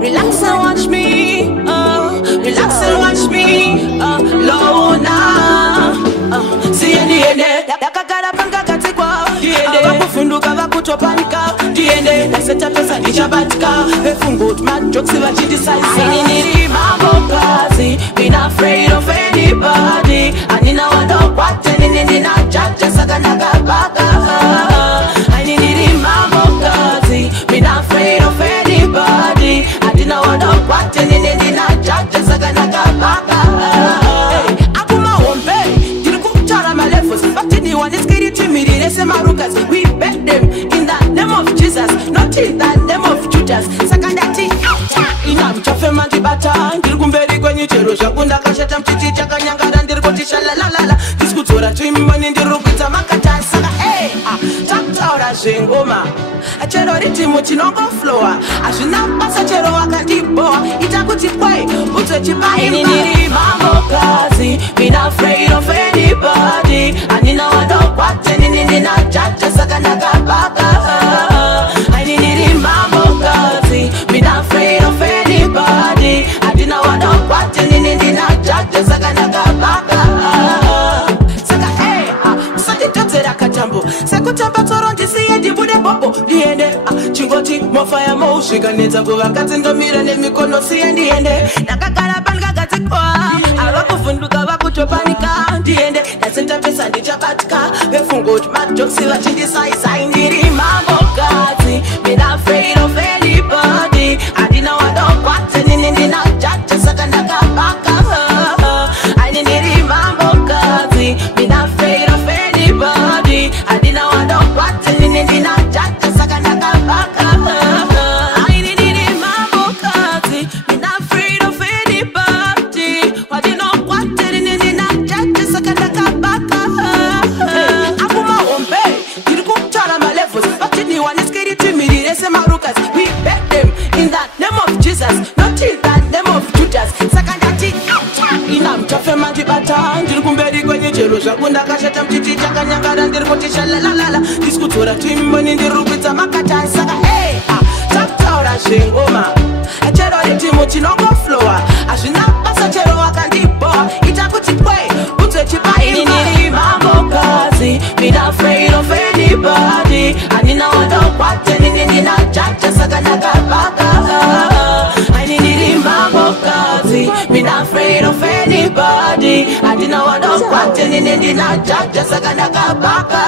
relax and watch me. Relax and watch me. Lona. See any yakagara panga katikwa. Abakufunduka bakutopanika. Diende naseta pesa nichabatika. Efungut majokes vachidisize. Ainini mambo kazi. Been afraid of anybody. Anina wando kwate nini na chacha saganaga baka. Ainini mambo kazi. Been afraid of anybody. Anina wando kwate nini na chacha saganaga baka. Akuma wombe. Dirukutara malefos. Fatini waniskiri timiri nese marukas. We bet them in the name of Jesus, not in the name of Judas. Sakandati ina mchafe mandibata. Ndikumberi kwenye chero shakunda kashata mtiti chaka nyangara ndirikotisha la la la la. Diskutora tuimani ndirukita makata saka taktaura zengoma. Chero ritimu chinongo floa. Ashuna pasa chero wakandiboa. Itakuti kwai utwe chibai. Nini mambo kazi. Been afraid of anybody. Anina wado kwate nini na chacha sakanaga baka. I need mambo kazi. Been afraid of anybody. I didn't know what I'm watching in na chacha sakanaga baka. Saka sati tote rakatambo. Sekutamba torondi siye dibude bobo. Diende chingoti mofaya mo shikaneta kuvakati ndomira nemikono siye ndiende. Nakakara panga katikwa. Abakufunduka bakutopanika. Diende nasenta pesa ndichabatika. Befungut majokes vachidisize. Indiri mambo kazi. Been afraid of anybody. I didn't know what I'm watching in na chacha sakanaga baka. I need mambo kazi. Been afraid of anybody. I didn't know what I'm watching in na chacha sakanaga baka. I need mambo kazi. Been afraid of anybody. I didn't know what in na chacha sakanaga baka. Akuma wombe. Dirukutara malefos. Fatini waniskiri timiri nese marukas. We bet them in the name of Jesus, not in the name of Judas. Sakandati ina mchafe mandibata. Ndikumberi kwenye chero shakunda kashata mtiti chaka nyangara ndirikotisha la la la la. Diskutora tuimbani ndirukita makata saka taktaura zengoma. Chero ritimu chinongo floa. Ashuna pasa chero wakandiboa. Itakuti kwei utwe chibai. Nini mambo kazi. Been afraid of anybody. Anina wado kwate nini na chacha sakanaga baka. I need mambo kazi. Been afraid of anybody. I didn't know what I'm watching in the chacha sakanaga baka.